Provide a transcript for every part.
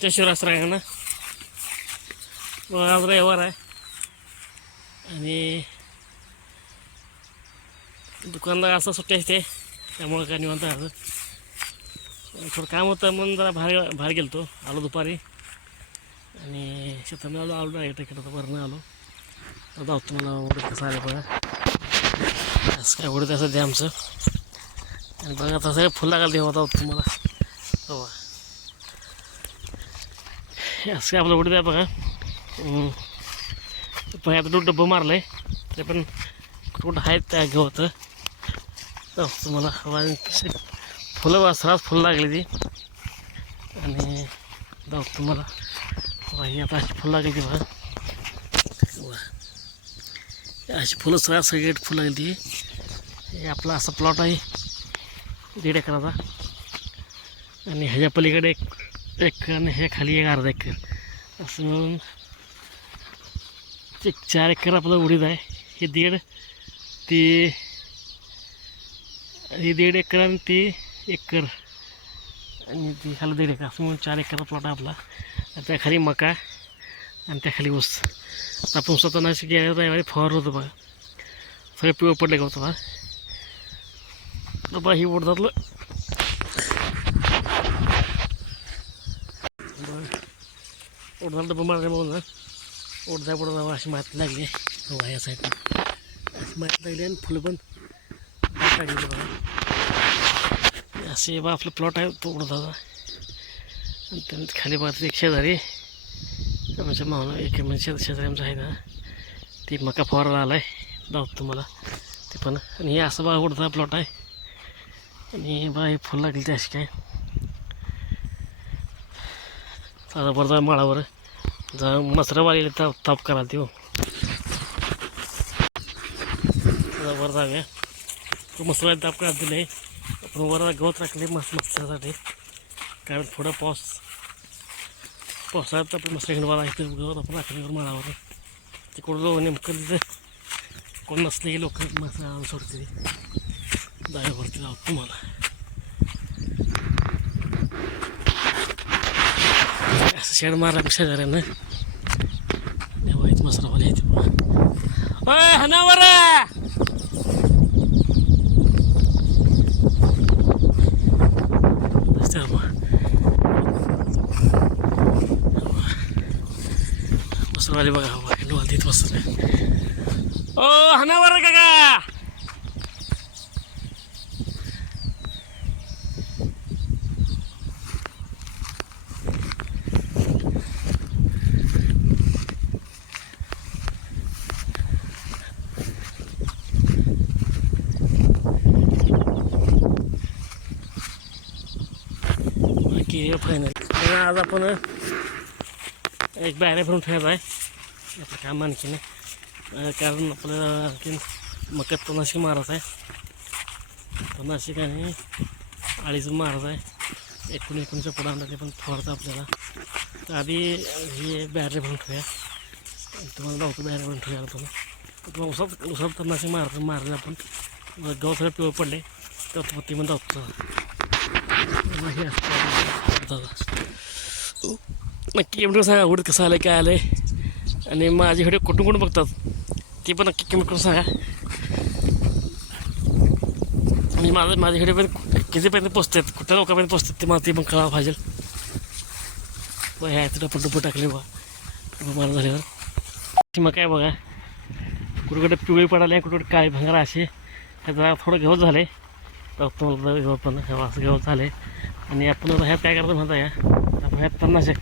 त्या शिवराष्ट्र आहे ना? आज रविवार आहे. आणि दुकानला असं सुट्टी असते त्यामुळं काय निवांत आहे आज. थोडं काम होतं म्हणून जरा बाहेर बाहेर गेलो तो आलो दुपारी. आणि शेतामध्ये आलो आलो डायरेक्ट आता भरणं आलो. तर जाऊ तुम्हाला ओढत कसं आलं बघा. असं काय ओढत असं द्या आमचं. आणि बघा तसं सगळं फुल लागायला देवा जाऊ तुम्हाला. हो. असं काय आपलं ओढत आहे बघा. पण आता तो डब्बं मारलं आहे ते पण कुठं कुठं आहेत त्या घेऊ होतं जाऊ तुम्हाला फुलं वासरात फुलं लागली ती. आणि जाऊ तुम्हाला वा, ही आता अशी फुलं लागली ती बघा. अशी फुलं सगळ्या सगळी फुलं लागली ती. हे आपला असा प्लॉट आहे. दीड एकराचा. आणि ह्याच्या पलीकडे एक एकर आणि ह्या खाली एक अर्धा एकर असं मिळून एक चार एकर आपलं उडीद आहे हे दीड ती ही दीड एकर आणि ती एकर आणि ती खाली दीड एकर असं म्हणून चार एकर प्लॉट आपला आणि त्या खाली मका आणि त्या खाली ऊस आपण स्वतः नाशिक गेल्या रविवारी फवार होतो बघा सगळे पिवळ पडले का होतं बघा तर बघा ही ओढतातलं उडदा डब्बा मारले म्हणून ना ओढता ओढता अशी माती लागली. हो या साईडला अशी माती लागली आणि फुलं पण काढली बघा. असे बा आपलं प्लॉट आहे तो उडदाचा. आणि त्यांनी खाली बघा एक शेजारी आमच्या मावला एक म्हणजे शेजारी आमचं आहे ना ती मका फवारायला आला आहे दावत तुम्हाला. ते पण. आणि हे असं बा उडदा प्लॉट आहे. आणि बा हे फुल लागली ते अशी काय. साधा बरं जा माळावर. जा मसरं ताप ताप कराल ते हो साधा जाऊया. तो मसरा ताप करा दिले आपण वर गवत राखले मस मसऱ्यासाठी कारण थोडा पाऊस पावसाळ्यात आपलं मस्त हिंडवाला इथे गवत आपण राखलीवर माळावर. तिकडं लोक नेमकं तिथं कोण नसले की लोक मस्त सोडते जागेवरती जाऊ तुम्हाला. असं शेड मारला शेजाऱ्यानं तेव्हा इथं मसरावाले येते ओय हनावर मसरवाले बघा हवा हिंडवाल तिथं मस्त ओ हनावर काका बाकी फायनल आज आपण एक बॅरे भरून ठेवायचा आहे. आपलं काम आणखीन कारण आपल्याला आणखीन मक्यात तणाशी मारायचं आहे. तनाशिक आणि आळीचं मारायचं आहे. एकूण एकोणीसच्या पुढं आणलं ते पण फवारतं आपल्याला. तर आधी हे बॅरे भरून ठेवूया. तुम्हाला लावतो बॅरे भरून ठेवूया आपण. तुम्हाला उसात उसात तणाशी मारतो मारले आपण. गवत सगळं पिवळ पडले. तर पत्तीमध्ये धावतो हे असतं. नक्की कमेंट करून सांगा आवडत कसं आलं काय आलं आहे आणि माझे व्हिडिओ कुठून कुठून बघतात ते पण नक्की कमेंट करून सांगा. आणि माझं माझे व्हिडिओ पण कितीपर्यंत पोचतात कुठल्या लोकांपर्यंत पोचतात ते मला ते पण कळा पाहिजे. बघ ह्या इथं डपट डपट टाकले बघा. मला झाल्यावर. मग काय बघा कुठे पिवळी पडाले कुठे काळी भंगारा असे. त्याचा थोडं गवत झालं आहे तर तुम्हाला पण असं गवत झालं आहे आणि आपण ह्यात काय करतो म्हणता या? आपण ह्यात पन्नास एक.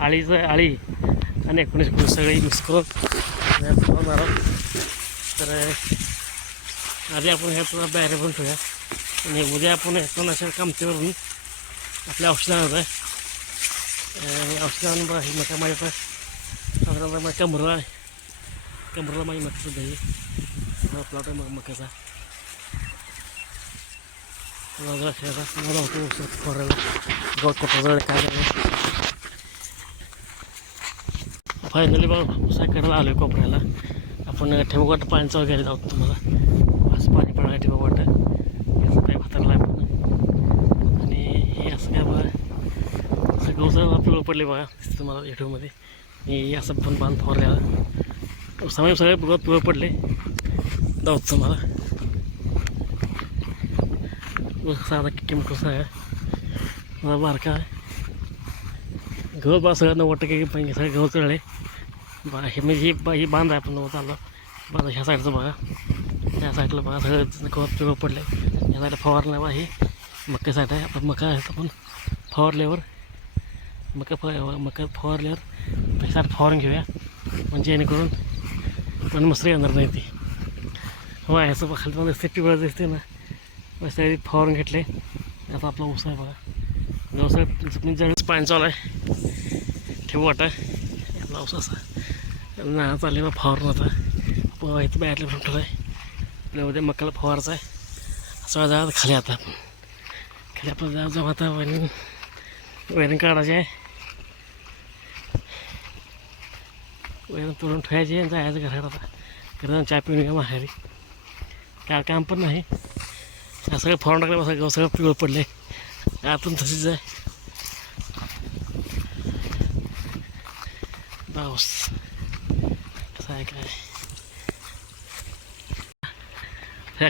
आळीचं आळी आणि एकोणीस एकोणीस सगळी मिक्स करून ह्यात फवारणार तर आधी आपण ह्यात बॅरे पण ठेवूया. आणि उद्या आपण ह्यातून अशा कामतीवरून आपल्या औषधांवर आणत आहे आणि औषधं ही मका माझ्या साधारणतः माझ्या कमरला आहे. कमरला माझी मका सुद्धा ही प्लॉट आहे मग मक्याचा बाजूला खेळायचा मला होतो गवत काय फायनली बघा सायकडला आलो कोपऱ्याला आपण ठेवगट पाण्याचं वगैरे जाऊ तुम्हाला असं पाणी पडायला ठेवगट याचं काही हाताला पण आणि हे असं काय बघा असं गवसं पिवळं पडले बघा तुम्हाला व्हिडिओमध्ये मी असं पण बांध फवारलेला समय सगळे गवत पिवळ पडले जाऊ तुम्हाला साधा केमिकल सगळं मला बारका आहे गवत बा सगळं नव्वद टक्के पण सगळं गहू कळले बा हे म्हणजे ही बा ही बांध आहे आपण चाललं बांध ह्या साईडचं बघा ह्या साईडला बघा सगळं गवत पडलं पडले ह्या साईडला फवारलं बा हे मका साईड आहे आपण मका आहे आपण फवारल्यावर मका फ मका फवारल्यावर साईड फवारून घेऊया म्हणजे जेणेकरून पण मस्त येणार नाही ती हो आहे असं खाली पण दिसते पिवळं दिसते ना मस्त फवारून घेतले. आता आपला ऊस आहे बघा. व्यवसाय जमीन पाणी चालू आहे. ठेवू वाटा. आपला ऊस असा. ना चालले ना फवारून आता. इथं बॅटला फिरून ठेवलं आहे आपल्या उद्या मक्काला फवारचा आहे. असं जा खाली आता. आपण खाली आपण जाऊ जाऊ आता. वैरण वैरण काढायचे आहे. वैरण तोडून ठेवायचे आणि जायचं घरात आता. घरात जाऊन चहा पिऊन घ्या माहेरी काय काम पण नाही. सगळं फवारून टाकलं बा सगळं सगळं पिवळं पडले आतून तशीच आहे. पाऊस कसं आहे काय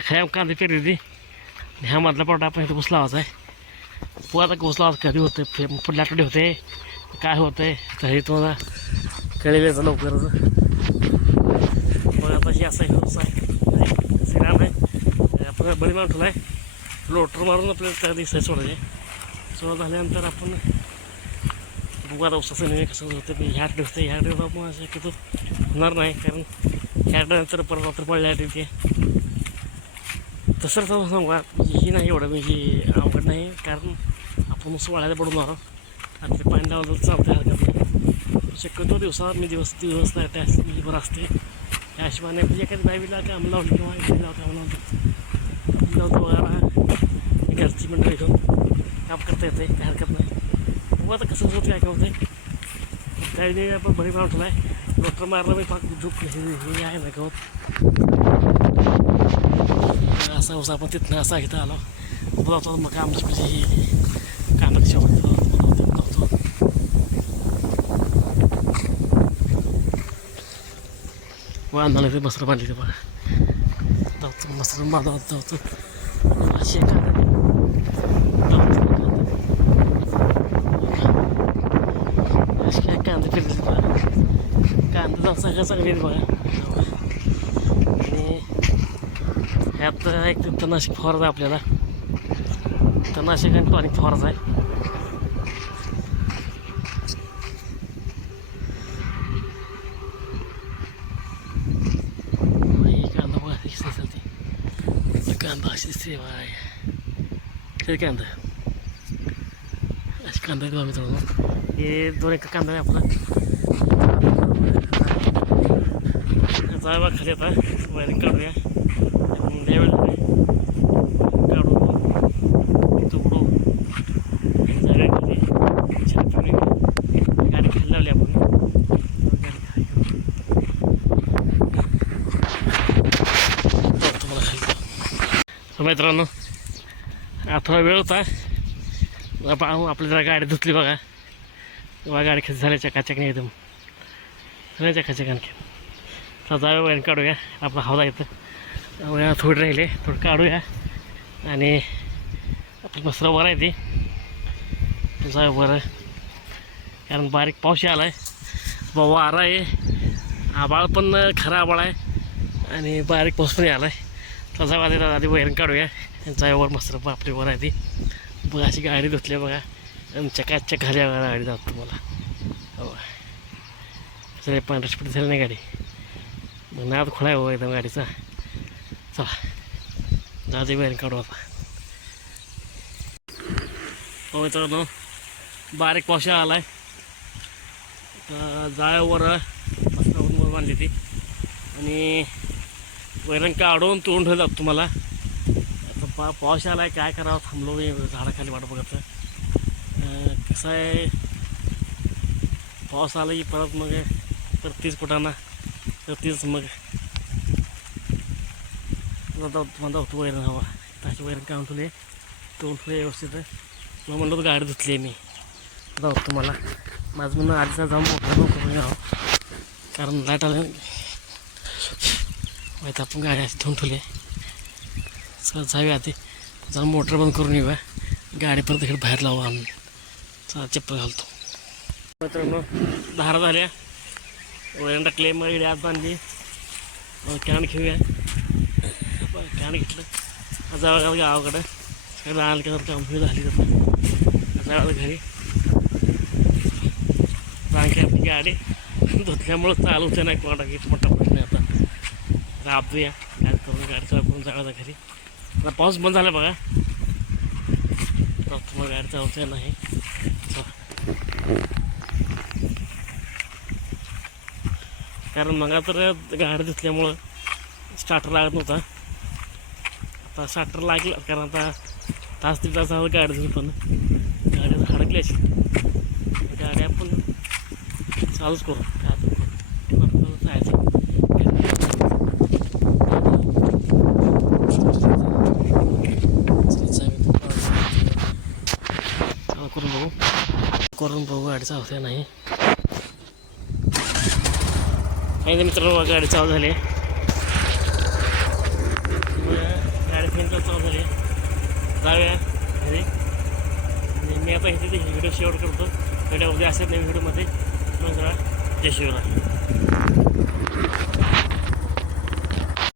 ह्या कांदे पेरली होती. ह्या मधला पावटा आपण इथे घुस लावायचा आहे पू आता घुस लावायचं कधी होते पुढल्या आठवडे होते काय होतंय? काही तुम्हाला कळेलच लवकरच. मग आता ही असं आहे. घुस बळी मारून ठेवला आहे लोटर मारून आपल्याला त्या दिवसात सोडायचे सोडा झाल्यानंतर आपण बघू आता नेहमी नाही कसं होतं मी ह्या दिवस ह्या दिवस आपण शक्यतो होणार नाही कारण ह्या नंतर परत रात्र पडल्या तिथे तसं तर सांगा ही नाही एवढं म्हणजे अवघड नाही कारण आपण असं वाळायला पडून मारो आणि ते पाणी लावलं चालतं हरकत नाही शक्यतो दिवसा मी दिवस दिवस नाही त्या बरं असते. या हिशोबाने म्हणजे एखादी बाईला काम लावली किंवा लावते लावतो लावतो. लावतो वगैरे घरची मंडळी घेऊन काम करता येते काही हरकत नाही बघू आता कसं होतं काय काय होतं त्यावेळी आपण बरी मारून ठेवला आहे डॉक्टर मारलं मी पाक झोप हे आहे ना गवत असा उसा आपण तिथनं असा इथं आलो बोलावतो मग आमची म्हणजे ही कामाची शेवट वांधाला ते मसरं बांधली ते बघा धावतो मसरं बांधा धावतो अशी एक कांदा अशी काय कांदा फिरली बघा कांदा जाऊन सगळं चांगली आहेत बघा आणि ह्यात एक तणनाशक फवारायचं आहे आपल्याला तणनाशक आणि टॉनिक फवारायचं आहे बाई, कांदा बघा कशी दिसेल ती कांदा अशी दिसते बाय किती कांदा अशी कांदा आहेत बघा मित्रांनो हे दोन एकर कांदा आहे आपला जाय बा खाली आता वायरिंग काढूया लय वेळ झालाय. काढू तुकडू सगळ्या खाली छान पिवळी गाडी खाली लावली आपण गाडी खाली घेऊ. जाऊ तुम्हाला खाली तर मित्रांनो आता थोडा वेळ होता. आपण आपली जरा गाडी धुतली बघा. तेव्हा गाडी खाली झाल्या चकाचक नाही एकदम. झाल्या चकाचक आणखी. तर जाऊया वैन काढूया. आपला हवा येतं वया थोडी राहिले थोडं काढूया. आणि आपलं मस्त वर आहे ती. जाऊया बरं. कारण बारीक पाऊस आला आहे वारा आहे. आबाळ पण खरा आबाळ आहे. आणि बारीक पाऊस पण आला आहे तसा वाजे आधी आधी वैरण काढूया. जाऊया मस्त बापरी वर आहे ती. बघा अशी गाडी धुतली बघा. आणि चकाचक घाल्या गाडी जात तुम्हाला. हो सगळे स्पीड झाली नाही गाडी. मग नाद खोळा आहे हो एकदम गाडीचा. चला. दादी बाहेर काढू आता. हो मित्रांनो बारीक पावसा आला आहे तर जाळ्यावर मस्त वर बांधली ती. आणि वैरण काढून तोंड ठेवलं तुम्हाला. आता पा पाऊस आला आहे काय करावं थांबलो मी झाडाखाली वाट बघत. कसं आहे? पाऊस आला की परत मग तर तीच कुठाना तर तीच मग तुम्हाला होतो वैरण हवा. त्याची वैरण काढून ठेवले तोंड ठेवले व्यवस्थित. मग म्हणलं होतं गाडी धुतली मी. जाऊ तुम्हाला. माझं म्हणणं आधीचा जाऊन मोठा कारण लाइट आलं माहीत आपण गाडी अशी ठेवून ठेवली चला जाऊया आधी. जरा मोटर बंद करून येऊया. गाडी परत इकडे बाहेर लावू आणून चला चप्पल घालतो. मित्रांनो धारा झाल्या. वळण टाकले मग इकडे आत बांधली. कॅन घेऊया. कॅन घेतलं. जावं गावाकडं. सगळं आलं की काम झाली तर जावं घरी. रांगे आपली गाडी. धुतल्यामुळं चालू होते नाही कोणा मोठा प्रश्न आता. राबूया काय करून गाडी चालू करून जावं घरी. आता पाऊस बंद झाला बघा. तुम्हाला मग गाडी चालवते नाही. कारण मग तर गाडी धुतल्यामुळं स्टार्टर लागत नव्हता. आता स्टार्टर लागला कारण आता तास दीड तास झाला गाडी धुवून पण. गाडी हडकली अशी. गाडी आपण चालूच करू काय आता करू. आपल्याला जायचं चालू करून बघू करून बघू गाडी चालते नाही. काही नाही मित्रांनो गाडी चालू झाली. गाडी फिरता चालू झाली. आहे. जाऊया. घरी मी आता इथे व्हिडिओ शेअर करतो. व्हिडिओ उद्या असेल नाही व्हिडिओमध्ये. मग जरा जय शिवराय